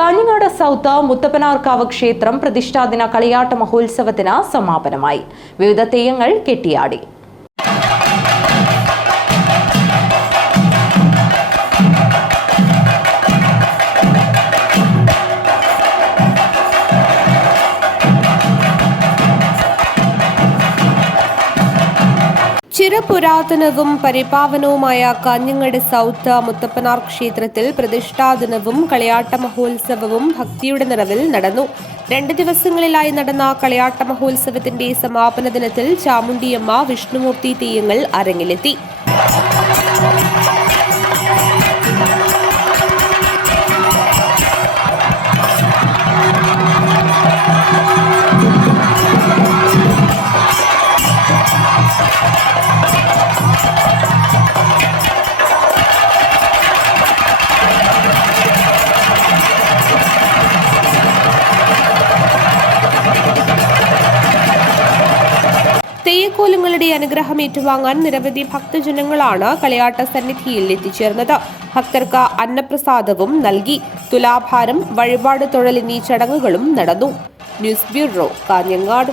Kanhangad south മുത്തപ്പനാർക്കാവ് ക്ഷേത്രം പ്രതിഷ്ഠാദിന കളിയാട്ട മഹോത്സവത്തിന് സമാപനമായി. വിവിധ തെയ്യങ്ങൾ കെട്ടിയാടി. ചിരപുരാതനവും പരിപാവനവുമായ കാഞ്ഞങ്ങാട് സൗത്ത് മുത്തപ്പനാർ ക്ഷേത്രത്തിൽ പ്രതിഷ്ഠാദിനവും കളിയാട്ട മഹോത്സവവും ഭക്തിയുടെ നിറവിൽ നടന്നു. 2 ദിവസങ്ങളിലായി നടന്ന കളിയാട്ട മഹോത്സവത്തിന്റെ സമാപന ദിനത്തിൽ ചാമുണ്ടിയമ്മ, വിഷ്ണുമൂർത്തി തെയ്യങ്ങൾ അരങ്ങിലെത്തി. തെയ്യക്കോലങ്ങളുടെ അനുഗ്രഹം ഏറ്റുവാങ്ങാൻ നിരവധി ഭക്തജനങ്ങളാണ് കളിയാട്ട സന്നിധിയിൽ എത്തിച്ചേർന്നത്. ഭക്തർക്ക് അന്നപ്രസാദവും നൽകി. തുലാഭാരം, വഴിപാട് തൊഴൽ എന്നീ ചടങ്ങുകളും നടന്നു. News bureau, Kanhangad.